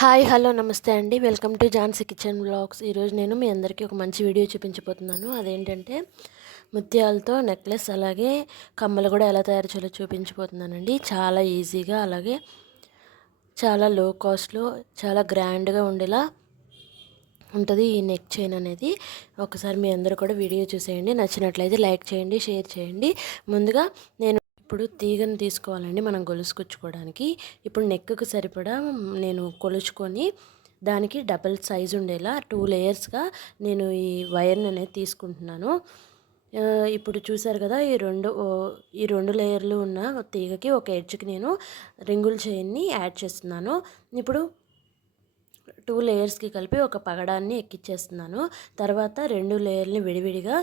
Hi hello నమస్తే అండి. Welcome to Jhansi kitchen vlogs. ఈరోజు నేను మీ అందరికీ ఒక మంచి వీడియో చూపించబోతున్నాను. అదేంటంటే ముత్యాలతో నెక్లెస్ అలాగే కమ్మలు కూడా ఎలా తయారు చేయాలో చూపించబోతున్నానండి. చాలా ఈజీగా అలాగే చాలా లో కాస్ట్లో చాలా గ్రాండ్గా ఉండేలా ఉంటుంది ఈ నెక్ చైన్ అనేది. ఒకసారి మీ అందరూ కూడా వీడియో చూసేయండి. నచ్చినట్లయితే లైక్ చేయండి, షేర్ చేయండి. ముందుగా నేను ఇప్పుడు తీగను తీసుకోవాలండి మనం గొలుసుకొచ్చుకోవడానికి. ఇప్పుడు నెక్కు సరిపడా నేను కొలుచుకొని దానికి డబల్ సైజు ఉండేలా 2 లేయర్స్గా నేను ఈ వైర్ని అనేది తీసుకుంటున్నాను. ఇప్పుడు చూసారు కదా, ఈ రెండు లేయర్లు ఉన్న తీగకి ఒక ఎడ్జ్కి నేను రింగుల చైన్ని యాడ్ చేస్తున్నాను. ఇప్పుడు 2 లేయర్స్కి కలిపి ఒక పగడాన్ని ఎక్కించేస్తున్నాను. తర్వాత 2 లేయర్ని విడివిడిగా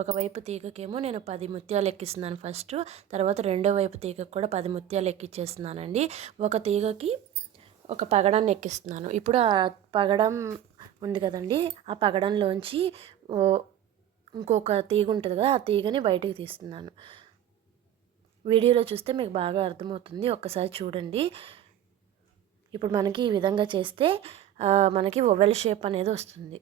ఒకవైపు తీగకేమో నేను 10 ముత్యాలు ఎక్కిస్తున్నాను ఫస్ట్. తర్వాత రెండో వైపు తీగకు కూడా 10 ముత్యాలు ఎక్కించేస్తున్నానండి. ఒక తీగకి ఒక పగడాన్ని ఎక్కిస్తున్నాను. ఇప్పుడు ఆ పగడం ఉంది కదండి, ఆ పగడంలోంచి ఇంకొక తీగ ఉంటుంది కదా, ఆ తీగని బయటికి తీస్తున్నాను. వీడియోలో చూస్తే మీకు బాగా అర్థమవుతుంది, ఒక్కసారి చూడండి. ఇప్పుడు మనకి ఈ విధంగా చేస్తే మనకి ఓవెల్ షేప్ అనేది వస్తుంది.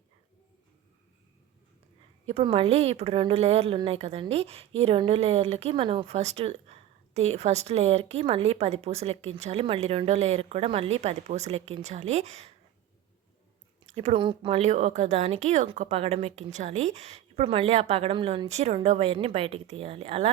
ఇప్పుడు మళ్ళీ 2 లేయర్లు ఉన్నాయి కదండి, ఈ 2 లేయర్లకి మనం ఫస్ట్ లేయర్కి మళ్ళీ 10 పూసలు ఎక్కించాలి. మళ్ళీ రెండో లేయర్కి కూడా మళ్ళీ 10 పూసలు ఎక్కించాలి. ఇప్పుడు మళ్ళీ ఒక దానికి ఇంకో పగడం ఎక్కించాలి. ఇప్పుడు మళ్ళీ ఆ పగడంలో నుంచి రెండో వైర్ని బయటికి తీయాలి. అలా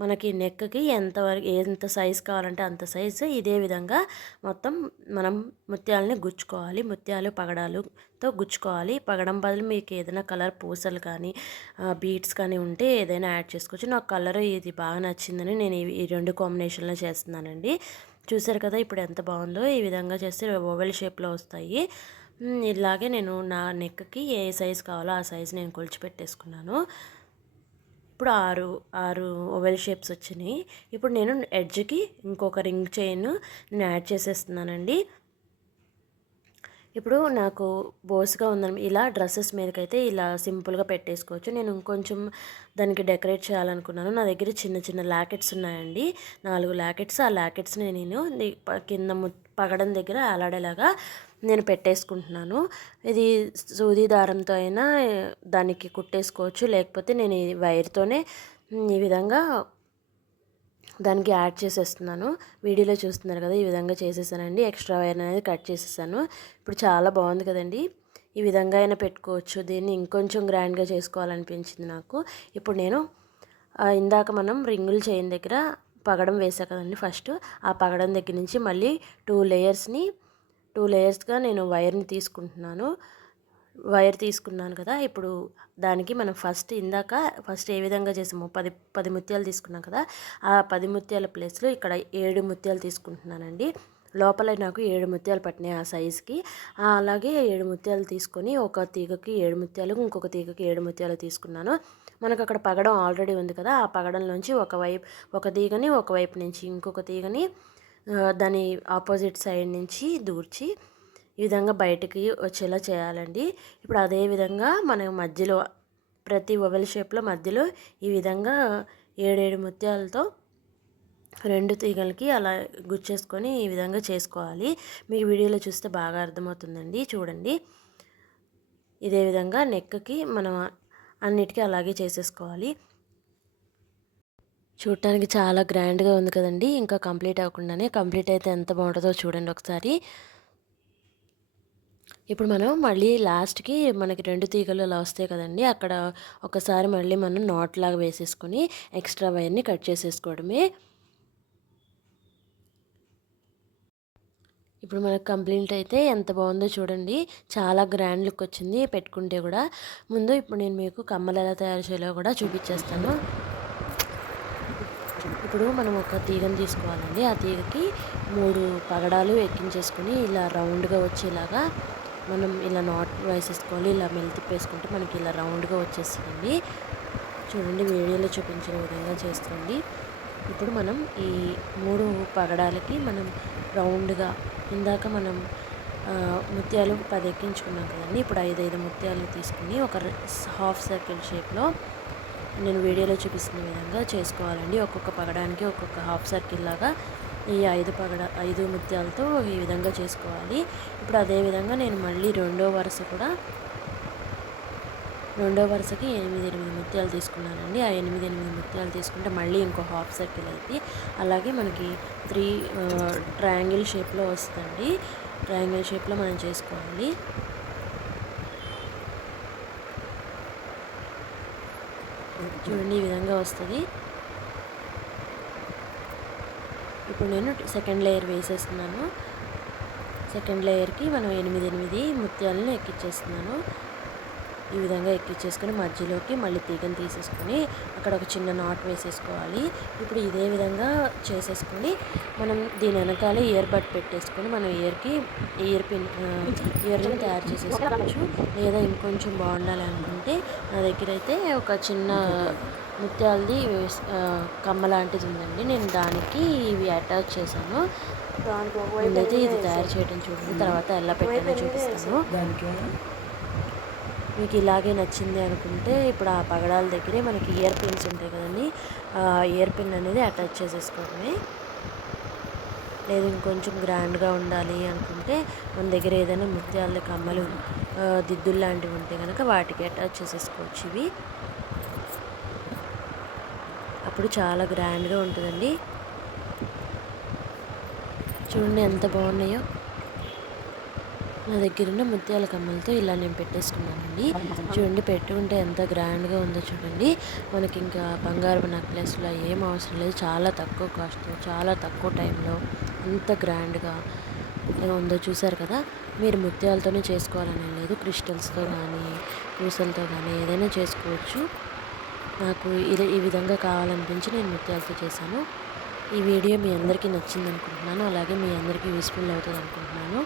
మనకి నెక్కి ఎంత సైజు కావాలంటే అంత సైజు ఇదే విధంగా మొత్తం మనం ముత్యాలని గుచ్చుకోవాలి. ముత్యాలు పగడాలతో గుచ్చుకోవాలి. పగడం బదులు మీకు ఏదైనా కలర్ పూసలు కానీ బీడ్స్ కానీ ఉంటే ఏదైనా యాడ్ చేసుకోవచ్చు. నాకు కలర్ ఇది బాగా నచ్చిందని నేను ఈ 2 కాంబినేషన్లో చేస్తున్నానండి. చూసారు కదా ఇప్పుడు ఎంత బాగుందో. ఈ విధంగా చేస్తే ఓవెల్ షేప్లో వస్తాయి. ఇలాగే నేను నా నెక్కి ఏ సైజు కావాలో ఆ సైజు నేను కొలిచి పెట్టేసుకున్నాను. ఇప్పుడు ఆరు ఓవెల్ షేప్స్ వచ్చినాయి. ఇప్పుడు నేను ఎడ్జ్కి ఇంకొక రింగ్ చైన్ నేను యాడ్ చేసేస్తున్నానండి. ఇప్పుడు నాకు బోస్గా ఉందని ఇలా డ్రెస్సెస్ మీదకైతే ఇలా సింపుల్గా పెట్టేసుకోవచ్చు. నేను ఇంకొంచెం దానికి డెకరేట్ చేయాలనుకున్నాను. నా దగ్గర చిన్న చిన్న లాకెట్స్ ఉన్నాయండి, 4 లాకెట్స్. ఆ లాకెట్స్ని నేను కింద పగడం దగ్గర అలాడేలాగా నేను పెట్టేసుకుంటున్నాను. ఇది సూది దారంతో అయినా దానికి కుట్టేసుకోవచ్చు, లేకపోతే నేను ఈ వైర్తోనే ఈ విధంగా దానికి యాడ్ చేసేస్తున్నాను. వీడియోలో చూస్తున్నారు కదా, ఈ విధంగా చేసేసానండి. ఎక్స్ట్రా వైర్ అనేది కట్ చేసేసాను. ఇప్పుడు చాలా బాగుంది కదండి. ఈ విధంగా అయినా పెట్టుకోవచ్చు. దీన్ని ఇంకొంచెం గ్రాండ్గా చేసుకోవాలనిపించింది నాకు. ఇప్పుడు నేను ఇందాక మనం రింగుల చైన్ దగ్గర పగడం వేసా కదండి ఫస్ట్, ఆ పగడం దగ్గర నుంచి మళ్ళీ 2 లేయర్స్గా నేను వైర్ని తీసుకుంటున్నాను. వైర్ తీసుకున్నాను కదా, ఇప్పుడు దానికి మనం ఫస్ట్ ఏ విధంగా చేసామో 10 ముత్యాలు తీసుకున్నాం కదా, ఆ 10 ముత్యాల ప్లేస్లో ఇక్కడ 7 ముత్యాలు తీసుకుంటున్నానండి. లోపల నాకు 7 ముత్యాలు పట్టినాయి ఆ సైజుకి. అలాగే 7 ముత్యాలు తీసుకొని ఒక తీగకి 7 ముత్యాలు, ఇంకొక తీగకి 7 ముత్యాలు తీసుకున్నాను. మనకు అక్కడ పగడం ఆల్రెడీ ఉంది కదా, ఆ పగడంలోంచి ఒక తీగని ఒకవైపు నుంచి ఇంకొక తీగని దాని ఆపోజిట్ సైడ్ నుంచి దూర్చి ఈ విధంగా బయటికి వచ్చేలా చేయాలండి. ఇప్పుడు అదేవిధంగా మనం మధ్యలో ప్రతి ఓవెల్ షేప్లో మధ్యలో ఈ విధంగా 7 ముత్యాలతో 2 తీగలకి అలా గుచ్చేసుకొని ఈ విధంగా చేసుకోవాలి. మీకు వీడియోలో చూస్తే బాగా అర్థమవుతుందండి, చూడండి. ఇదే విధంగా నెక్కి మనం అన్నిటికీ అలాగే చేసేసుకోవాలి. చూడటానికి చాలా గ్రాండ్గా ఉంది కదండి. ఇంకా కంప్లీట్ కంప్లీట్ అయితే ఎంత బాగుంటుందో చూడండి ఒకసారి. ఇప్పుడు మనం మళ్ళీ లాస్ట్కి మనకి 2 తీగలు అలా వస్తాయి కదండి, అక్కడ ఒకసారి మళ్ళీ మనం నాట్ లాగా వేసేసుకొని ఎక్స్ట్రా వైర్ని కట్ చేసేసుకోవడమే. ఇప్పుడు మనకు కంప్లీట్ అయితే ఎంత బాగుందో చూడండి. చాలా గ్రాండ్ లుక్ వచ్చింది పెట్టుకుంటే కూడా. ఇప్పుడు నేను మీకు కమ్మలు ఎలా తయారు చేయాలో కూడా చూపించేస్తాను. ఇప్పుడు మనం ఒక తీగని తీసుకోవాలండి. ఆ తీగకి 3 పగడాలు ఎక్కించేసుకొని ఇలా రౌండ్గా వచ్చేలాగా మనం ఇలా నాట్ వేసేసుకోవాలి. ఇలా తిప్పేసుకుంటే మనకి ఇలా రౌండ్గా వచ్చేస్తుంది. చూడండి, వీడియోలో చూపించిన విధంగా చేసుకోండి. ఇప్పుడు మనం ఈ 3 పగడాలకి మనం రౌండ్గా ఇందాక మనం ముత్యాలు 10 ఎక్కించుకున్నాం కదండి, ఇప్పుడు 5 ముత్యాలు తీసుకుని ఒక హాఫ్ సర్కిల్ షేప్లో నేను వీడియోలో చూపిస్తున్న విధంగా చేసుకోవాలండి. ఒక్కొక్క పగడానికి ఒక్కొక్క హాఫ్ సర్కిల్ లాగా ఈ 5 ముత్యాలతో ఈ విధంగా చేసుకోవాలి. ఇప్పుడు అదేవిధంగా నేను మళ్ళీ రెండో వరుసకి 8 ముత్యాలు తీసుకున్నానండి. ఆ 8 ముత్యాలు తీసుకుంటే మళ్ళీ ఇంకో హాఫ్ సర్కిల్ అయితే అలాగే మనకి 3 ట్రయాంగిల్ షేప్లో వస్తుందండి. ట్రయాంగిల్ షేప్లో మనం చేసుకోవాలి. చూడండి, ఈ విధంగా వస్తుంది. ఇప్పుడు నేను సెకండ్ లేయర్ వేసేస్తున్నాను. సెకండ్ లేయర్కి మనం 8 ముత్యాలను ఎక్కించేస్తున్నాను. ఈ విధంగా ఎక్కించేసుకొని మధ్యలోకి మళ్ళీ తీగను తీసేసుకొని అక్కడ ఒక చిన్న నాట్ వేసేసుకోవాలి. ఇప్పుడు ఇదే విధంగా చేసేసుకొని మనం దీని వెనకాల ఇయర్ బడ్ పెట్టేసుకొని మనం ఇయర్ని తయారు చేసేసుకోవచ్చు. లేదా ఇంకొంచెం బాగుండాలి అనుకుంటే నా దగ్గర అయితే ఒక చిన్న ముత్యాలది కమ్మ లాంటిది ఉందండి. నేను దానికి ఇవి అటాచ్ చేశాను. ముందైతే ఇది తయారు చేయడం చూడండి, తర్వాత ఎలా పెట్టానో చూపిస్తాను. మీకు ఇలాగే నచ్చింది అనుకుంటే ఇప్పుడు ఆ పగడాల దగ్గరే మనకి ఇయర్ పిన్స్ ఉంటాయి కదండి, ఆ ఇయర్ పిన్ అనేది అటాచ్ చేసేసుకోవడమే. లేదు ఇంకొంచెం గ్రాండ్గా ఉండాలి అనుకుంటే మన దగ్గర ఏదైనా ముత్యాల కమ్మలు దిద్దులు లాంటివి ఉంటే కనుక వాటికి అటాచ్ చేసేసుకోవచ్చు. ఇవి అప్పుడు చాలా గ్రాండ్గా ఉంటుందండి. చూడండి ఎంత బాగున్నాయో. నా దగ్గర ఉన్న ముత్యాల కమ్మలతో ఇలా నేను పెట్టేసుకున్నానండి. చూడండి, పెట్టుకుంటే ఎంత గ్రాండ్గా ఉందో చూడండి. మనకి ఇంకా బంగారు నెక్లెస్లో ఏం అవసరం లేదు. చాలా తక్కువ కాస్ట్తో చాలా తక్కువ టైంలో ఎంత గ్రాండ్గా ఉందో చూసారు కదా. మీరు ముత్యాలతోనే చేసుకోవాలని లేదు, క్రిస్టల్స్తో కానీ పూసలతో కానీ ఏదైనా చేసుకోవచ్చు. నాకు ఈ విధంగా కావాలనిపించి నేను ముత్యాలతో చేశాను. ఈ వీడియో మీ అందరికీ నచ్చింది అనుకుంటున్నాను. అలాగే మీ అందరికీ యూస్ఫుల్ అవుతుంది అనుకుంటున్నాను.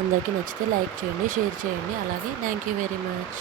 అందరికీ నచ్చితే లైక్ చేయండి, షేర్ చేయండి. అలాగే థ్యాంక్ యూ వెరీ మచ్.